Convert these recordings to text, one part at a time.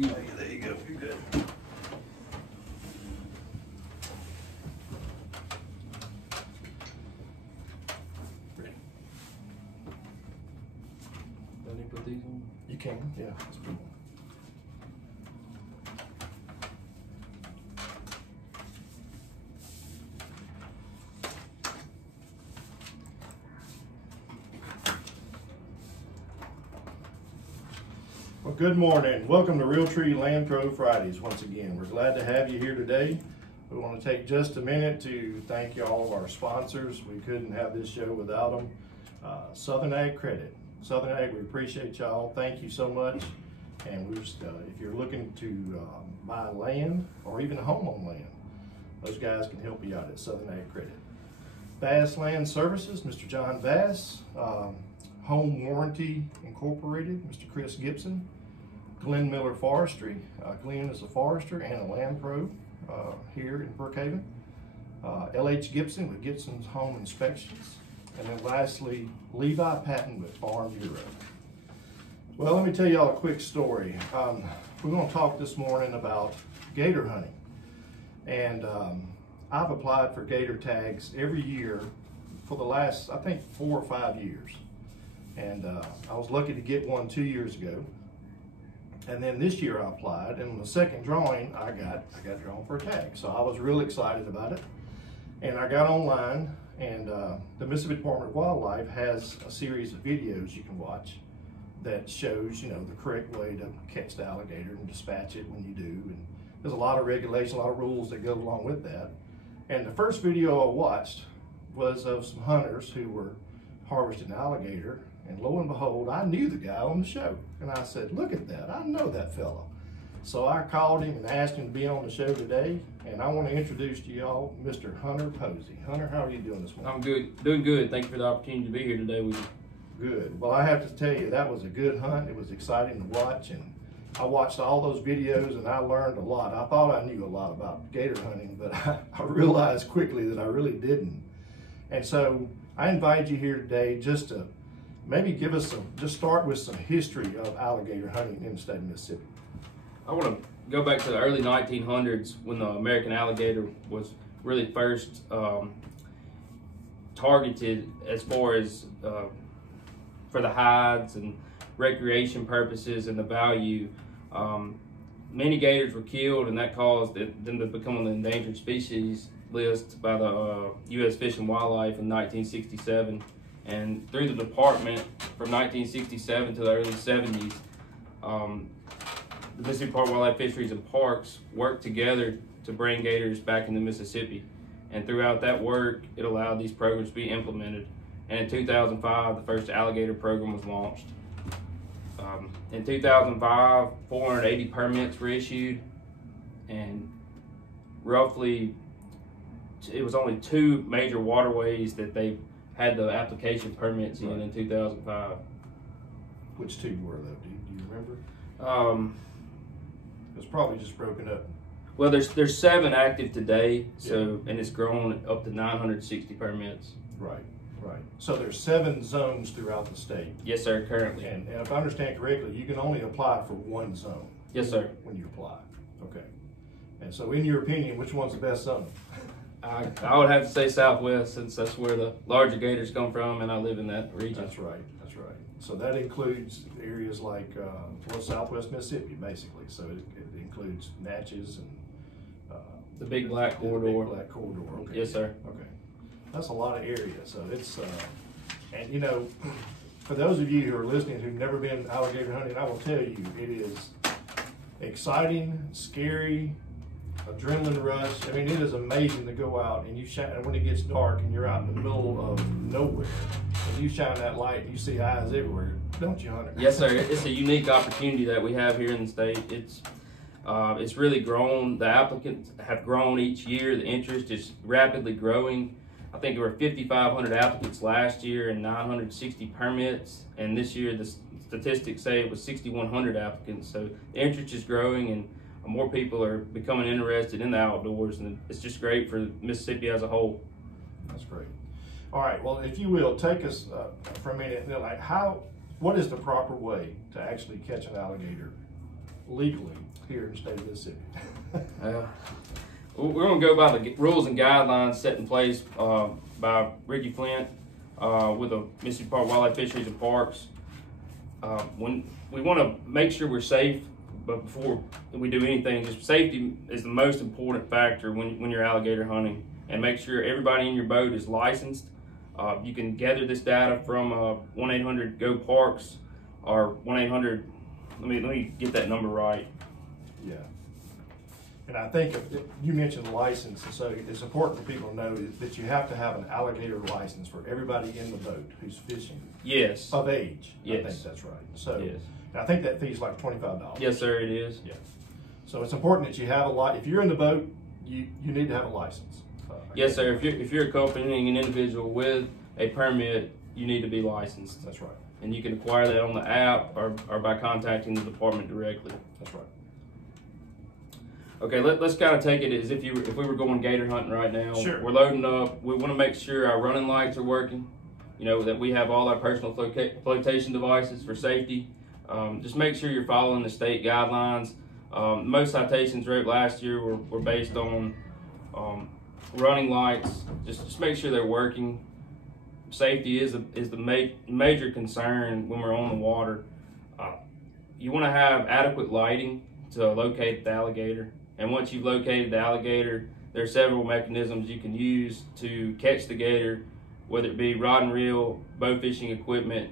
Oh, yeah, there you go. You're good. Ready. Do I need to put these on? You can, yeah. That's pretty. Well, good morning. Welcome to Realtree Land Pro Fridays once again. We're glad to have you here today. We want to take just a minute to thank you all of our sponsors. We couldn't have this show without them. Southern Ag Credit. Southern Ag, we appreciate y'all. Thank you so much. And we're just, if you're looking to buy land or even a home on land, those guys can help you out at Southern Ag Credit. Bass Land Services, Mr. John Bass. Home Warranty Incorporated, Mr. Chris Gibson. Glenn Miller Forestry. Glenn is a forester and a land pro here in Brookhaven. LH Gibson with Gibson's Home Inspections. And then lastly, Levi Patton with Farm Bureau. Well, let me tell y'all a quick story. We're going to talk this morning about gator hunting. And I've applied for gator tags every year for the last, I think, 4 or 5 years. And I was lucky to get one 2 years ago. And then this year I applied, and on the second drawing, I got drawn for a tag. So I was real excited about it. And I got online, and the Mississippi Department of Wildlife has a series of videos you can watch that shows, you know, the correct way to catch the alligator and dispatch it when you do. And there's a lot of regulations, a lot of rules that go along with that. And the first video I watched was of some hunters who were harvesting alligator. And lo and behold, I knew the guy on the show. And I said, look at that, I know that fellow. So I called him and asked him to be on the show today. And I want to introduce to y'all Mr. Hunter Posey. Hunter, how are you doing this morning? I'm good, doing good. Thank you for the opportunity to be here today with you. Good. Well, I have to tell you, that was a good hunt. It was exciting to watch. And I watched all those videos and I learned a lot. I thought I knew a lot about gator hunting, but I realized quickly that I really didn't. And so I invite you here today just to maybe give us just start with some history of alligator hunting in the state of Mississippi. I want to go back to the early 1900s when the American alligator was really first targeted as far as for the hides and recreation purposes and the value. Many gators were killed, and that caused them to become on the endangered species list by the U.S. Fish and Wildlife in 1967. And through the department from 1967 to the early 70s, the Mississippi Department of Wildlife, Fisheries, and Parks worked together to bring gators back into Mississippi. And throughout that work, it allowed these programs to be implemented. And in 2005, the first alligator program was launched. In 2005, 480 permits were issued, and roughly, it was only 2 major waterways that they had the application permits in 2005. Which 2 were though? Do you remember? It was probably just broken up. Well, there's 7 active today, so and it's grown up to 960 permits. Right, right. So there's 7 zones throughout the state. Yes, sir. Currently. And if I understand correctly, you can only apply for 1 zone. Yes, sir. When you apply. Okay. And so, in your opinion, which one's the best zone? I would have to say Southwest, since that's where the larger gators come from, and I live in that region. That's right, that's right. So that includes areas like Southwest Mississippi, basically. So it includes Natchez and the Big Black Corridor. The Big Black Corridor. Okay. Yes, sir. Okay, that's a lot of area. So it's and you know, for those of you who are listening who've never been alligator hunting, I will tell you it is exciting, scary, adrenaline rush. I mean, it is amazing to go out and you shine when it gets dark and you're out in the middle of nowhere and you shine that light and you see eyes everywhere, don't you, Hunter? Yes, sir. It's a unique opportunity that we have here in the state. It's really grown. The applicants have grown each year. The interest is rapidly growing. I think there were 5,500 applicants last year and 960 permits, and this year the statistics say it was 6,100 applicants. So the interest is growing, and more people are becoming interested in the outdoors, and it's just great for Mississippi as a whole. That's great. All right, well, if you will, take us for a minute, like what is the proper way to actually catch an alligator legally here in the state of Mississippi. We're going to go by the rules and guidelines set in place by Ricky Flint with the Mississippi Park Wildlife Fisheries and Parks. When we want to make sure we're safe, but before we do anything, just safety is the most important factor when you're alligator hunting. And make sure everybody in your boat is licensed. You can gather this data from 1-800-GO-PARKS or 1-800. Let me get that number right. Yeah. And I think you mentioned license, and so it's important for people to know that you have to have an alligator license for everybody in the boat who's fishing. Yes. Of age. Yes. I think that's right. So yes. I think that fee's like $25. Yes, sir, it is. Yeah. So it's important that you have if you're in the boat, you need to have a license. Yes, sir. If you're accompanying an individual with a permit, you need to be licensed. That's right. And you can acquire that on the app or by contacting the department directly. That's right. Okay, let's kind of take it as if we were going gator hunting right now. Sure. We're loading up. We want to make sure our running lights are working. You know, that we have all our personal flotation devices for safety. Just make sure you're following the state guidelines. Most citations wrote last year were based on running lights. Just make sure they're working. Safety is the major concern when we're on the water. You want to have adequate lighting to locate the alligator. And once you've located the alligator, there are several mechanisms you can use to catch the gator, whether it be rod and reel, bow fishing equipment,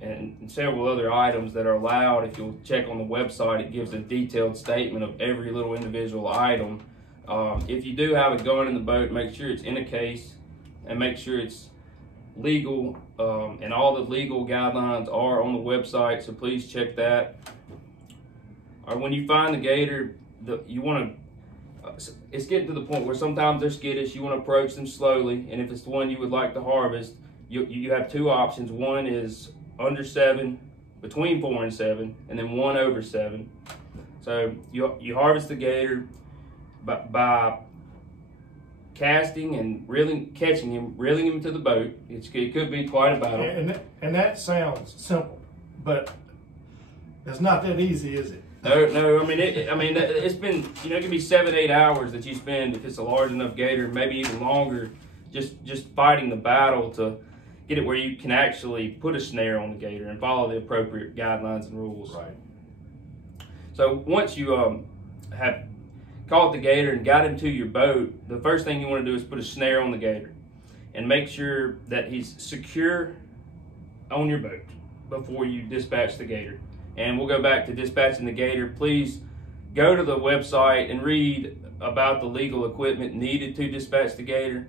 and several other items that are allowed. If you'll check on the website, it gives a detailed statement of every little individual item. If you do have a gun in the boat, make sure it's in a case and make sure it's legal, and all the legal guidelines are on the website, so please check that. When you find the gator, you want to, it's getting to the point where sometimes they're skittish. You want to approach them slowly, and if it's the one you would like to harvest, you have two options. One is under 7, between 4 and 7, and then 1 over 7. So you harvest the gator by casting and catching him, reeling him to the boat. It could be quite a battle. And that sounds simple, but it's not that easy, is it? No. I mean, it's been, it can be 7-8 hours that you spend if it's a large enough gator, maybe even longer, just fighting the battle to get it where you can actually put a snare on the gator and follow the appropriate guidelines and rules. Right. So once you have caught the gator and got him to your boat, the first thing you want to do is put a snare on the gator and make sure that he's secure on your boat before you dispatch the gator. And we'll go back to dispatching the gator. Please go to the website and read about the legal equipment needed to dispatch the gator.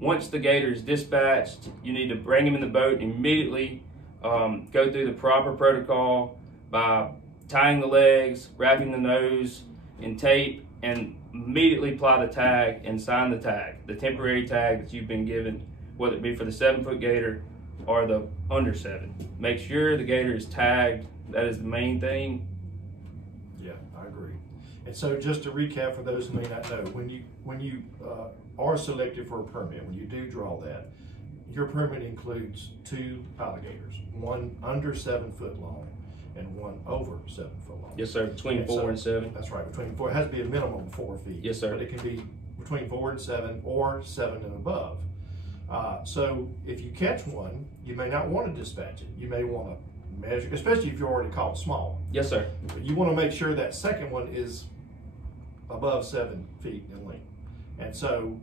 Once the gator is dispatched, you need to bring him in the boat and immediately go through the proper protocol by tying the legs, wrapping the nose in tape, and immediately apply the tag and sign the tag, the temporary tag that you've been given, whether it be for the 7-foot gator or the under 7. Make sure the gator is tagged. That is the main thing. Yeah, I agree. And so just to recap for those who may not know, when you are selected for a permit, when you do draw that, your permit includes 2 alligators, one under 7 foot long and one over 7 foot long. Yes, sir. Between 4 and 7. That's right. Between 4. It has to be a minimum of 4 feet. Yes, sir. But it can be between 4 and 7 or 7 and above. So if you catch one, you may not want to dispatch it. You may want to measure, especially if you already caught small. Yes, sir. You want to make sure that second one is above 7 feet in length. And so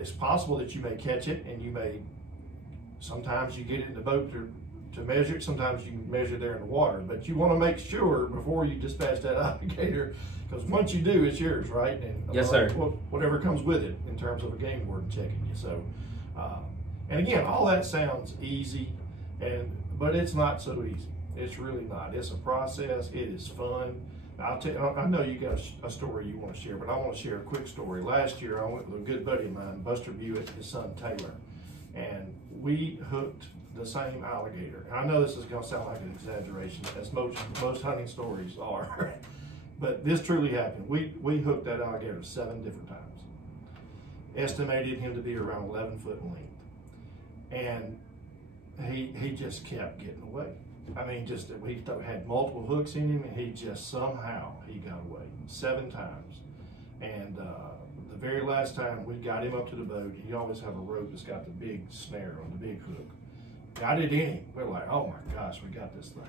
it's possible that you may catch it, and you may, sometimes you get it in the boat to measure it, sometimes you measure there in the water, but you want to make sure before you dispatch that alligator, because once you do, it's yours, right? And yes, sir. Whatever comes with it in terms of a game warden checking you. So, and again, all that sounds easy, but it's not so easy. It's really not. It's a process. It is fun. I'll tell you, I know you got a story you want to share, but I want to share a quick story. Last year, I went with a good buddy of mine, Buster Buick, his son Taylor, and we hooked the same alligator. And I know this is going to sound like an exaggeration, as most hunting stories are, but this truly happened. We hooked that alligator 7 different times. Estimated him to be around 11 foot in length, and he just kept getting away. I mean, just we had multiple hooks in him, and he just somehow he got away 7 times. And the very last time we got him up to the boat, he always have a rope that's got the big snare on the big hook. Got it in him. We're like, oh my gosh, we got this thing.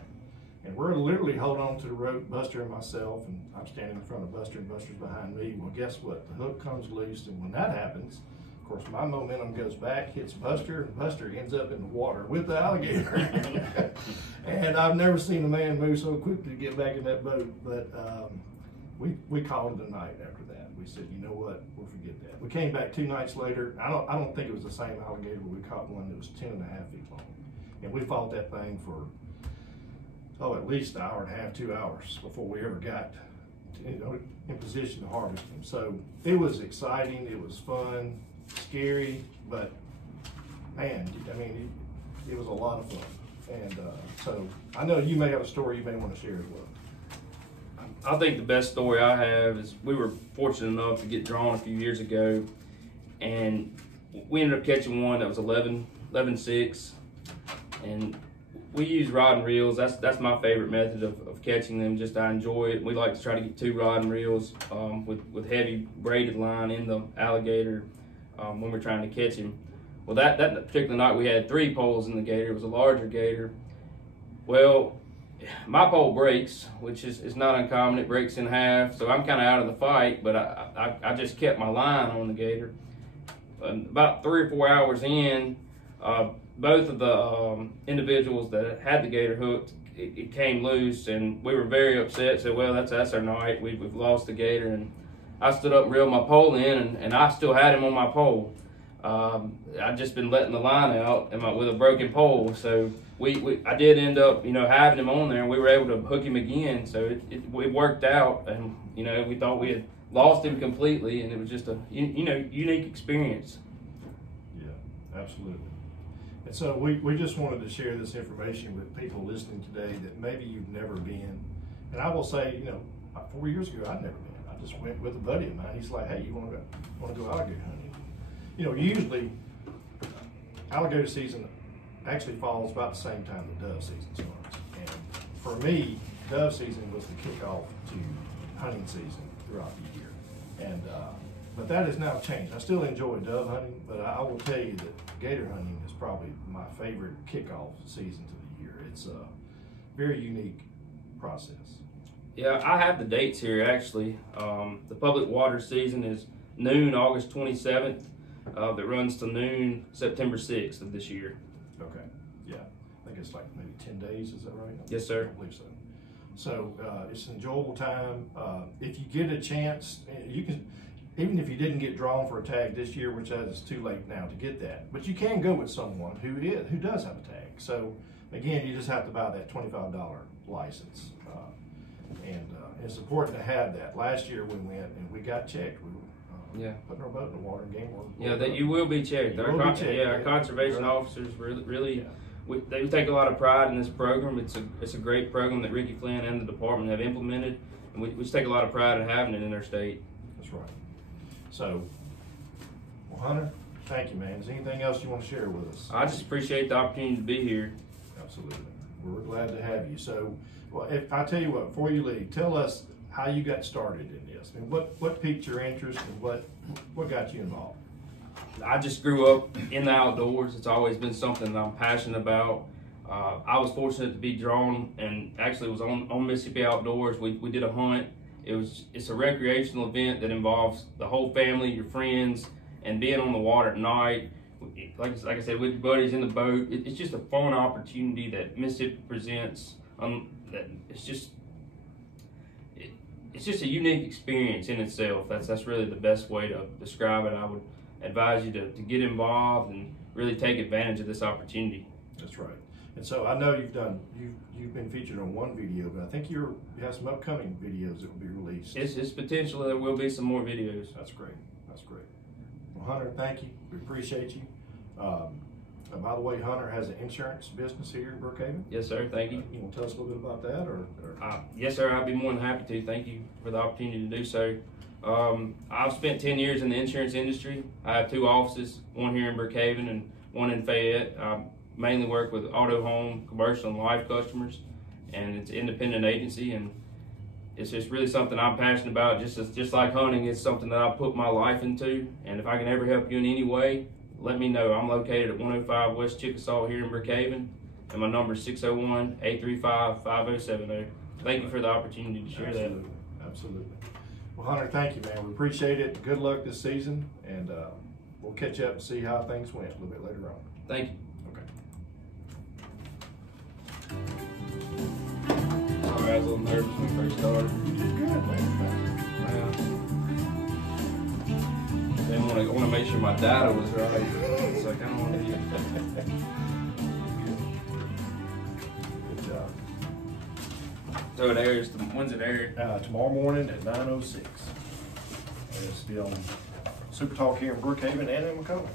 And we're literally holding on to the rope, Buster and myself, and I'm standing in front of Buster, and Buster's behind me. Well, guess what? The hook comes loose, and when that happens, of course, my momentum goes back, hits Buster, and Buster ends up in the water with the alligator. And I've never seen a man move so quickly to get back in that boat. But we called it a night after that. We said, you know what? We'll forget that. We came back 2 nights later. I don't think it was the same alligator, but we caught one that was 10.5 feet long. And we fought that thing for, at least an hour and a half, 2 hours before we ever got in position to harvest them. So it was exciting, it was fun, scary, but man, I mean, it was a lot of fun. And so I know you may have a story you may want to share as well. I think the best story I have is we were fortunate enough to get drawn a few years ago, and we ended up catching one that was 11.6, and we use rod and reels. That's my favorite method of catching them. Just I enjoy it. We like to try to get 2 rod and reels with heavy braided line in the alligator when we're trying to catch him. Well, that particular night we had 3 poles in the gator. It was a larger gator. Well, my pole breaks, which is not uncommon. It breaks in half, so I'm kind of out of the fight. But I just kept my line on the gator. About 3 or 4 hours in, both of the individuals that had the gator hooked, it came loose, and we were very upset. Said, well, that's our night. We've lost the gator. And I stood up and reeled my pole in, and I still had him on my pole. I'd just been letting the line out with a broken pole. So I did end up, having him on there, and we were able to hook him again. So it worked out, and we thought we had lost him completely, and it was just a unique experience. Yeah, absolutely. And so we just wanted to share this information with people listening today that maybe you've never been. And I will say, 4 years ago, I'd never been. I just went with a buddy of mine. He's like, hey, you want to go alligator hunting? Usually alligator season actually falls about the same time the dove season starts. And for me, dove season was the kickoff to hunting season throughout the year. And but that has now changed. I still enjoy dove hunting, but I will tell you that gator hunting is probably my favorite kickoff season to the year. It's a very unique process. Yeah, I have the dates here actually. The public water season is noon August 27th. That runs to noon September 6th of this year. Okay, yeah. I think it's like maybe 10 days, is that right? Yes, sir. I believe so. So it's an enjoyable time. If you get a chance, you can, even if you didn't get drawn for a tag this year, which is too late now to get that, but you can go with someone who does have a tag. So again, you just have to buy that $25 license. And it's important to have that. Last year we went and we got checked. We were putting our boat in the water and game water. Yeah, that you will be checked. Our conservation officers really they take a lot of pride in this program. It's a great program that Ricky Flynn and the department have implemented, and we just take a lot of pride in having it in our state. That's right. So, well, Hunter, thank you, man. Is there anything else you want to share with us? I just appreciate the opportunity to be here. Absolutely. We're glad to have you. So, well, if I tell you what, before you leave, tell us how you got started in this. I mean, what piqued your interest and what got you involved? I just grew up in the outdoors. It's always been something that I'm passionate about. I was fortunate to be drawn, and actually was on Mississippi Outdoors. We did a hunt. It's a recreational event that involves the whole family, your friends, and being on the water at night. Like I said, with your buddies in the boat. It's just a fun opportunity that Mississippi presents. It's just a unique experience in itself. That's really the best way to describe it. I would advise you to get involved and really take advantage of this opportunity. That's right. And so I know you've been featured on one video, but I think you have some upcoming videos that will be released. It's potential there will be some more videos. That's great. That's great. Well, Hunter, thank you. We appreciate you. By the way, Hunter has an insurance business here in Brookhaven. Yes, sir. Thank you. You want to tell us a little bit about that, or? Yes, sir. I'd be more than happy to. Thank you for the opportunity to do so. I've spent 10 years in the insurance industry. I have 2 offices, one here in Brookhaven and one in Fayette. mainly work with auto, home, commercial, and life customers, and it's an independent agency, and it's just really something I'm passionate about. Just like hunting, it's something that I put my life into, and if I can ever help you in any way, let me know. I'm located at 105 West Chickasaw here in Brookhaven, and my number is 601-835-5070. Thank you for the opportunity to share that. Absolutely. Well, Hunter, thank you, man. We appreciate it. Good luck this season, and we'll catch up and see how things went a little bit later on. Thank you. Sorry, I was a little nervous when we first started. Good, man. I want to make sure my data was right. It's like I don't want to get. Good job. So it airs. When's it air? Tomorrow morning at 9:06. It's be on Super Talk here in Brookhaven and in McComb.